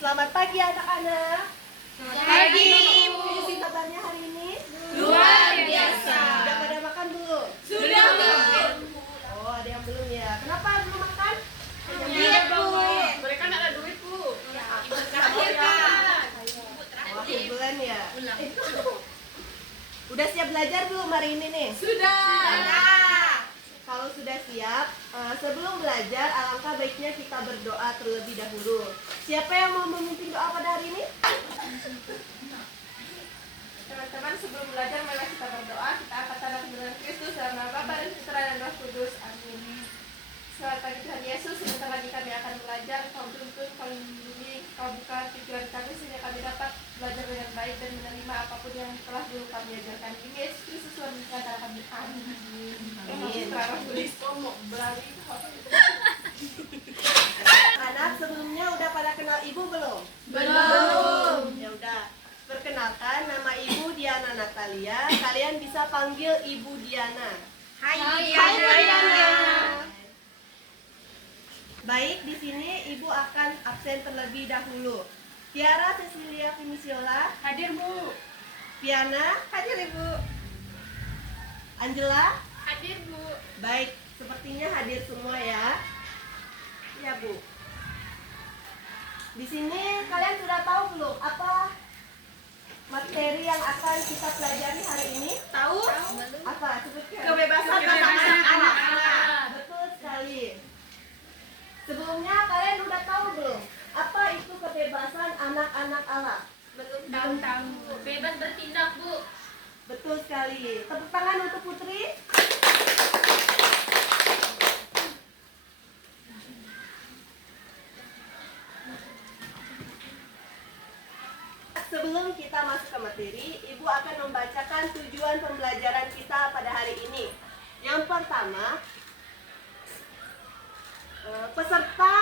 Selamat pagi anak-anak. Selamat pagi, Ibu. Isi kabarnya hari ini? Luar biasa. Sudah pada makan belum? Sudah, Bu. Oh, ada yang belum ya. Kenapa belum makan? Iya, Bu. Mereka nggak ada duit, Bu. Ibu terakhir kan. Oh, akhir bulan ya. Udah siap belajar belum hari ini nih? Sudah. Kalau sudah siap, sebelum belajar alangkah baiknya kita berdoa terlebih dahulu. Siapa yang mau memimpin doa pada hari ini? Teman-teman, sebelum belajar mari kita berdoa. Kita angkat tangan dengan Kristus dalam nama Bapa dan Putra dan Roh Kudus. Amin. Selamat pagi Tuhan Yesus. Sebentar lagi kami akan belajar. Kau tuntun, kau lindungi, kau buka pikiran kami sehingga kami dapat belajar dengan baik dan menerima apapun yang telah dulu kami ajarkan. Ini Yesus Kristus Tuhan kata kami. Amin. Anak sebelumnya udah pada kenal ibu belum? Belum. Ya udah. Perkenalkan, nama ibu Diana Natalia. Kalian bisa panggil ibu Diana. Hai Diana. Baik, di sini ibu akan absen terlebih dahulu. Tiara Cecilia Finisiola, Hadir, Bu. Piana, hadir ibu. Angela, Hadir, Bu. baik, sepertinya hadir semua ya. Ya bu. Di sini kalian sudah tahu belum apa materi yang akan kita pelajari hari ini? Tahu? Apa? Sebutkan. Kebebasan anak-anak. Betul sekali. Sebelumnya kalian udah tahu belum apa itu kebebasan anak-anak Allah? Belum tahu. Bebas bertindak, Bu. Betul sekali. Tepuk tangan untuk Putri. Sebelum kita masuk ke materi, Ibu akan membacakan tujuan pembelajaran kita pada hari ini. Yang pertama, peserta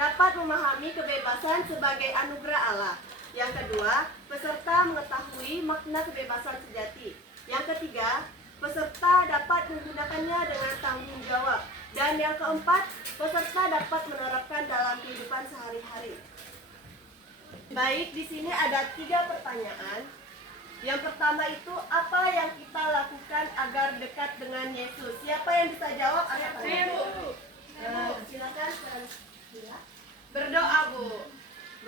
dapat memahami kebebasan sebagai anugerah Allah. Yang kedua, peserta mengetahui makna kebebasan sejati. Yang ketiga, peserta dapat menggunakannya dengan tanggung jawab. Dan yang keempat, peserta dapat menerapkan dalam kehidupan sehari-hari. Baik, di sini ada 3 pertanyaan. Yang pertama itu, apa yang kita lakukan agar dekat dengan Yesus? Siapa yang bisa jawab? Saya, Bu. Silakan. Berdoa, Bu.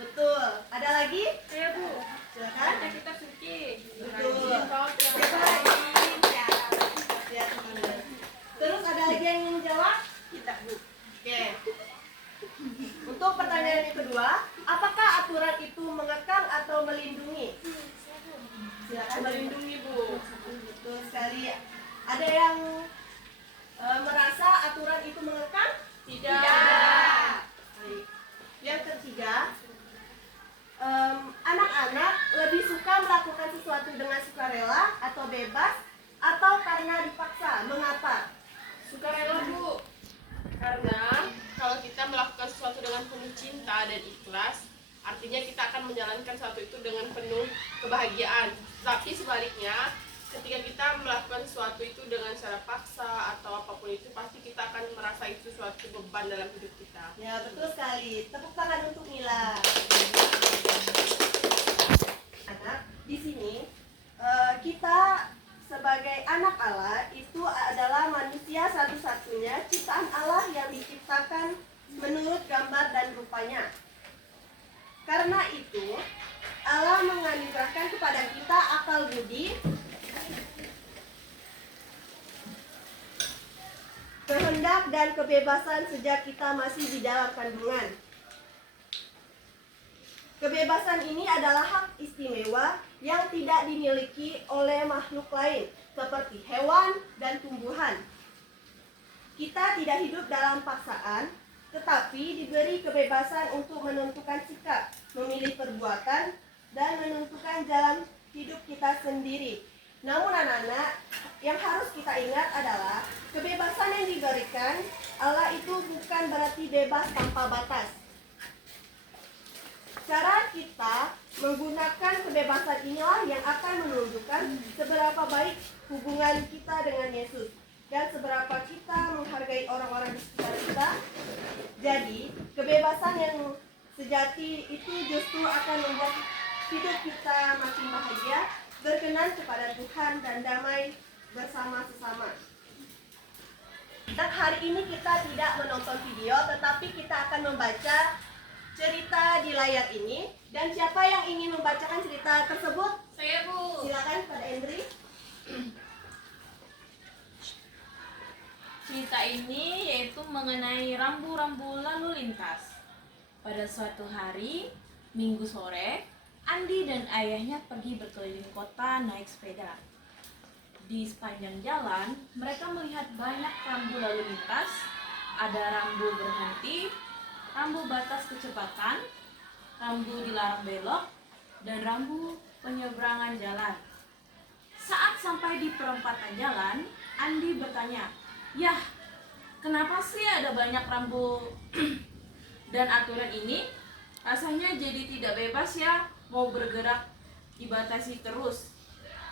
Betul. Ada lagi? Saya, Bu. Silakan. Baca kitab suci. Betul. Siapa Ya, terus ada lagi yang ingin jawab? Kita, Bu. Oke. Untuk pertanyaan yang kedua, apakah aturan itu mengekang atau melindungi? Silakan. Melindungi, Bu. Betul sekali. Ada yang merasa aturan itu mengekang? Tidak. Baik. Yang ketiga, anak-anak lebih suka melakukan sesuatu dengan sukarela atau bebas atau karena dipaksa. Mengapa? Sukarela, Bu. Karena kalau kita melakukan sesuatu dengan penuh cinta dan ikhlas, artinya kita akan menjalankan sesuatu itu dengan penuh kebahagiaan. Tapi sebaliknya, ketika kita melakukan sesuatu itu dengan secara paksa atau apapun itu, pasti kita akan merasa itu suatu beban dalam hidup kita. Ya, betul sekali. Tepuk tangan untuk Mila. Anak, di sini kita sebagai anak Allah itu adalah manusia satu-satunya ciptaan Allah yang diciptakan menurut gambar dan rupanya. Karena itu, Allah menganugerahkan kepada kita akal budi, kehendak dan kebebasan sejak kita masih di dalam kandungan. Kebebasan ini adalah hak istimewa yang tidak dimiliki oleh makhluk lain, seperti hewan dan tumbuhan. Kita tidak hidup dalam paksaan, tetapi diberi kebebasan untuk menentukan sikap, memilih perbuatan, dan menentukan jalan hidup kita sendiri. Namun anak-anak, yang harus kita ingat adalah kebebasan yang diberikan Allah itu bukan berarti bebas tanpa batas. Cara kita menggunakan kebebasan inilah yang akan menunjukkan seberapa baik hubungan kita dengan Yesus dan seberapa kita menghargai orang-orang di sekitar kita. Jadi, kebebasan yang sejati itu justru akan membuat hidup kita makin bahagia, berkenan kepada Tuhan dan damai bersama sesama. Dan hari ini kita tidak menonton video, tetapi kita akan membaca cerita di layar ini. Dan siapa yang ingin membacakan cerita tersebut? Saya, Bu. Silakan pada Endri. Cerita ini yaitu mengenai rambu-rambu lalu lintas. Pada suatu hari, Minggu sore, Andi dan ayahnya pergi berkeliling kota naik sepeda. Di sepanjang jalan, mereka melihat banyak rambu lalu lintas. Ada rambu berhenti, rambu batas kecepatan, rambu dilarang belok, dan rambu penyeberangan jalan. Saat sampai di perempatan jalan, Andi bertanya, "Yah, kenapa sih ada banyak rambu dan aturan ini? Rasanya jadi tidak bebas ya, mau bergerak dibatasi terus."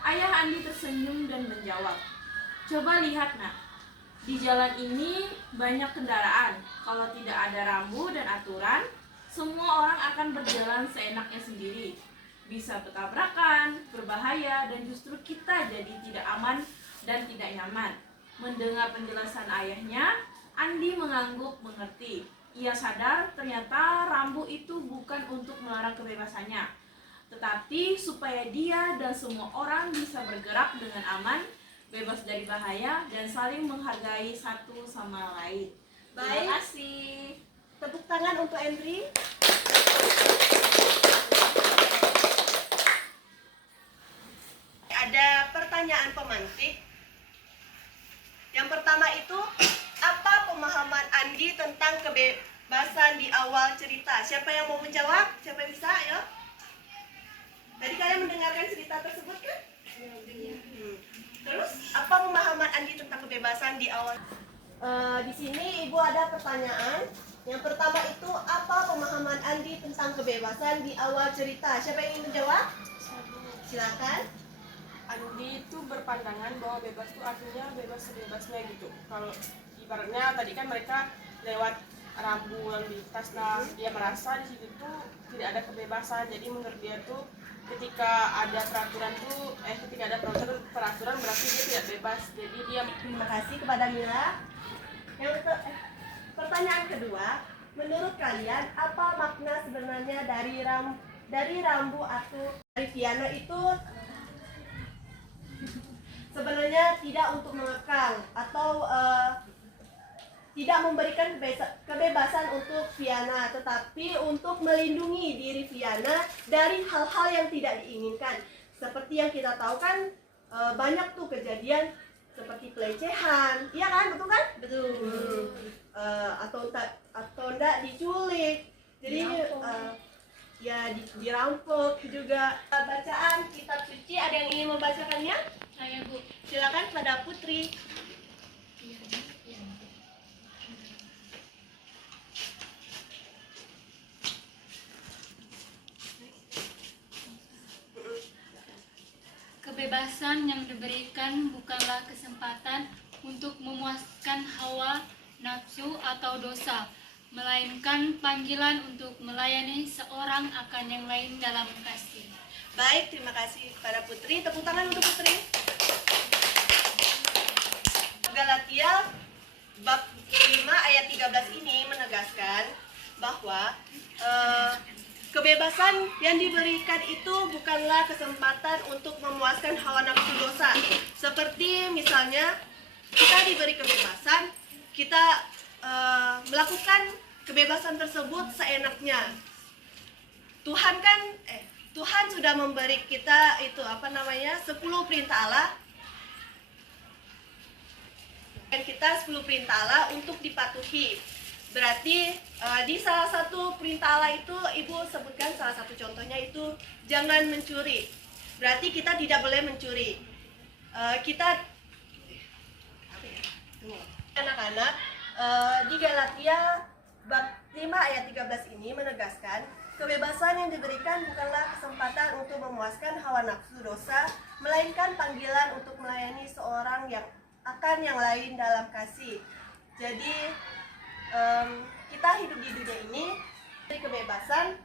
Ayah Andi tersenyum dan menjawab, "Coba lihat nak, di jalan ini banyak kendaraan. Kalau tidak ada rambu dan aturan, semua orang akan berjalan seenaknya sendiri. Bisa bertabrakan, berbahaya, dan justru kita jadi tidak aman dan tidak nyaman." Mendengar penjelasan ayahnya, Andi mengangguk mengerti. Ia sadar ternyata rambu itu bukan untuk melarang kebebasannya, tetapi supaya dia dan semua orang bisa bergerak dengan aman, bebas dari bahaya, dan saling menghargai satu sama lain. Baik. Terima kasih. Tepuk tangan untuk Endri. Ada pertanyaan pemantik. Yang pertama itu, apa pemahaman Andi tentang kebebasan di awal cerita? Siapa yang mau menjawab? Siapa yang bisa? Ayo. Tadi kalian mendengarkan cerita tersebut kan? Terus, apa pemahaman Andi tentang kebebasan di awal? Di sini Ibu ada pertanyaan. Yang pertama itu, apa pemahaman Andi tentang kebebasan di awal cerita? Siapa yang ingin menjawab? Silakan. Andi itu berpandangan bahwa bebas itu artinya bebas sebebasnya gitu. Kalau ibaratnya tadi kan mereka lewat rambu lalu lintas, nah dia merasa di situ tuh tidak ada kebebasan. Jadi menurut dia tuh ketika ada peraturan berarti dia tidak bebas. Jadi dia Terima kasih kepada Mila. Pertanyaan kedua, menurut kalian apa makna sebenarnya dari rambu atau dari piano itu sebenarnya tidak untuk mengekang atau tidak memberikan kebebasan untuk Viana, tetapi untuk melindungi diri Viana dari hal-hal yang tidak diinginkan. Seperti yang kita tahu kan, banyak tuh kejadian seperti pelecehan, iya kan, betul kan? Betul. Atau enggak diculik, jadi dirampok juga. Bacaan kitab suci, ada yang ingin membacakannya? Saya, Bu. Silakan pada Putri. Kebebasan yang diberikan bukanlah kesempatan untuk memuaskan hawa, nafsu, atau dosa, melainkan panggilan untuk melayani seorang akan yang lain dalam kasih. Baik, terima kasih kepada Putri. Tepuk tangan untuk Putri. Galatia bab 5 ayat 13 ini menegaskan bahwa kebebasan yang diberikan itu bukanlah kesempatan untuk memuaskan hawa nafsu dosa. Seperti misalnya kita diberi kebebasan, kita melakukan kebebasan tersebut seenaknya. Tuhan sudah memberi kita 10 perintah Allah. Dan kita 10 perintah Allah untuk dipatuhi. Berarti di salah satu perintah Allah itu Ibu sebutkan salah satu contohnya itu jangan mencuri. Berarti kita tidak boleh mencuri. Anak-anak, di Galatia bab 5 ayat 13 ini menegaskan kebebasan yang diberikan bukanlah kesempatan untuk memuaskan hawa nafsu dosa, melainkan panggilan untuk melayani seorang yang akan yang lain dalam kasih. Jadi kita hidup di dunia ini Kebebasan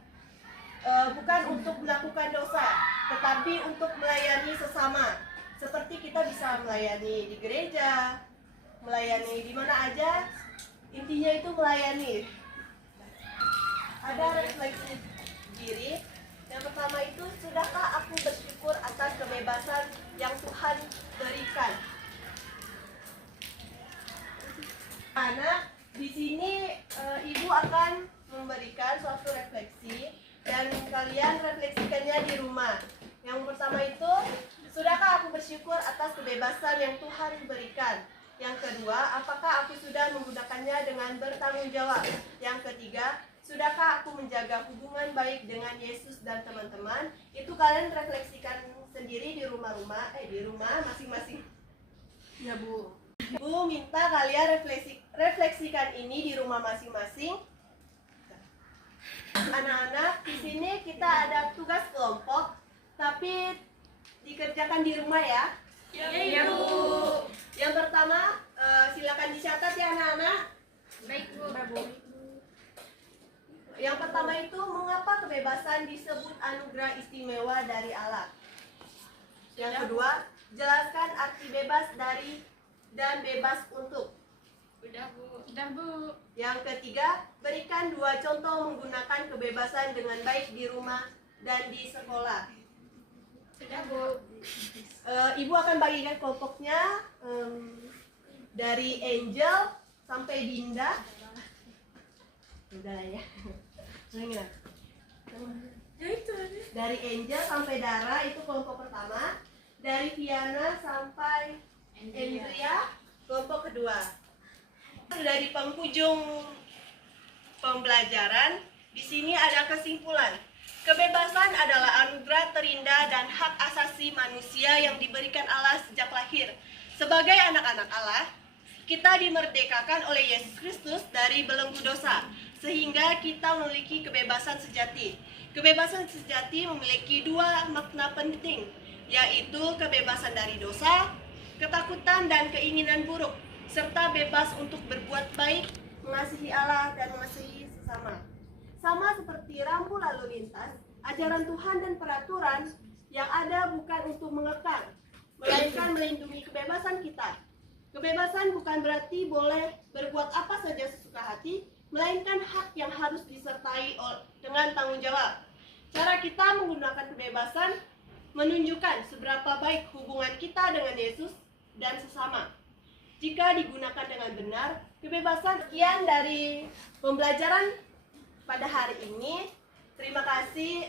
bukan untuk melakukan dosa, tetapi untuk melayani sesama. Seperti kita bisa melayani di gereja, melayani di mana aja, intinya itu melayani. Ada refleksi diri. Yang pertama itu, sudahkah aku bersyukur atas kebebasan yang Tuhan berikan? Anak, di sini ibu akan memberikan suatu refleksi dan kalian refleksikannya di rumah. Yang pertama itu, sudahkah aku bersyukur atas kebebasan yang Tuhan berikan? Yang kedua, apakah aku sudah menggunakannya dengan bertanggung jawab? Yang ketiga, sudahkah aku menjaga hubungan baik dengan Yesus dan teman-teman? Itu kalian refleksikan sendiri di rumah masing-masing. Ya Bu. Ibu minta kalian refleksikan ini di rumah masing-masing. Anak-anak, di sini kita ada tugas kelompok, tapi dikerjakan di rumah ya. Iya, Bu. Yang pertama, silakan dicatat ya anak-anak. Baik, Bu. Yang pertama itu, mengapa kebebasan disebut anugerah istimewa dari Allah? Yang kedua, jelaskan arti bebas dari dan bebas untuk. Udah, Bu. Yang ketiga, berikan 2 contoh menggunakan kebebasan dengan baik di rumah dan di sekolah. Udah, Bu. Ibu akan bagikan kelompoknya dari Angel sampai Dinda. Udah lah ya. Dari Angel sampai Dara itu kelompok pertama. Dari Viana sampai Andrea kelompok kedua. Dari penghujung pembelajaran, di sini ada kesimpulan. Kebebasan adalah anugerah terindah dan hak asasi manusia yang diberikan Allah sejak lahir. Sebagai anak-anak Allah, kita dimerdekakan oleh Yesus Kristus dari belenggu dosa, sehingga kita memiliki kebebasan sejati. Kebebasan sejati memiliki 2 makna penting, yaitu kebebasan dari dosa, ketakutan dan keinginan buruk, serta bebas untuk berbuat baik, mengasihi Allah dan mengasihi sesama. Sama seperti rambu lalu lintas, ajaran Tuhan dan peraturan yang ada bukan untuk mengekang, melainkan melindungi kebebasan kita. Kebebasan bukan berarti boleh berbuat apa saja sesuka hati, melainkan hak yang harus disertai dengan tanggung jawab. Cara kita menggunakan kebebasan menunjukkan seberapa baik hubungan kita dengan Yesus dan sesama. Jika digunakan dengan benar, kebebasan. Sekian dari pembelajaran pada hari ini. Terima kasih.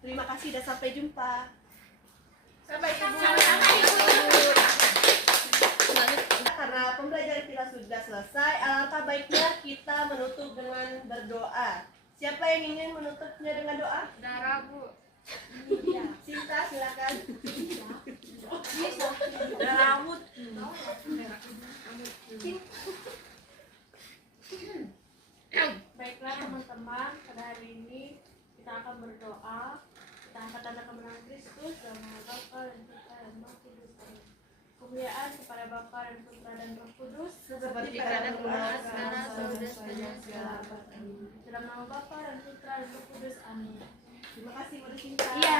Terima kasih dan sampai jumpa. Sampai ketemu. Karena pembelajaran kita sudah selesai, alangkah baiknya kita menutup dengan berdoa. Siapa yang ingin menutupnya dengan doa? Dara, Bu. Sinta, silakan. Rambut. Baiklah teman-teman, pada hari ini kita akan berdoa. Kita angkat tanda kemenangan Kristus dalam nama Bapa dan Putra dan Roh Kudus. Amin. Kemuliaan kepada Bapa dan Putra dan Roh Kudus, Seperti pada permulaan, sekarang, dan segala abad. Amin. Dalam nama Bapa dan Putra dan Roh Kudus. Amin. Terima kasih, Bu Sinta. Iya.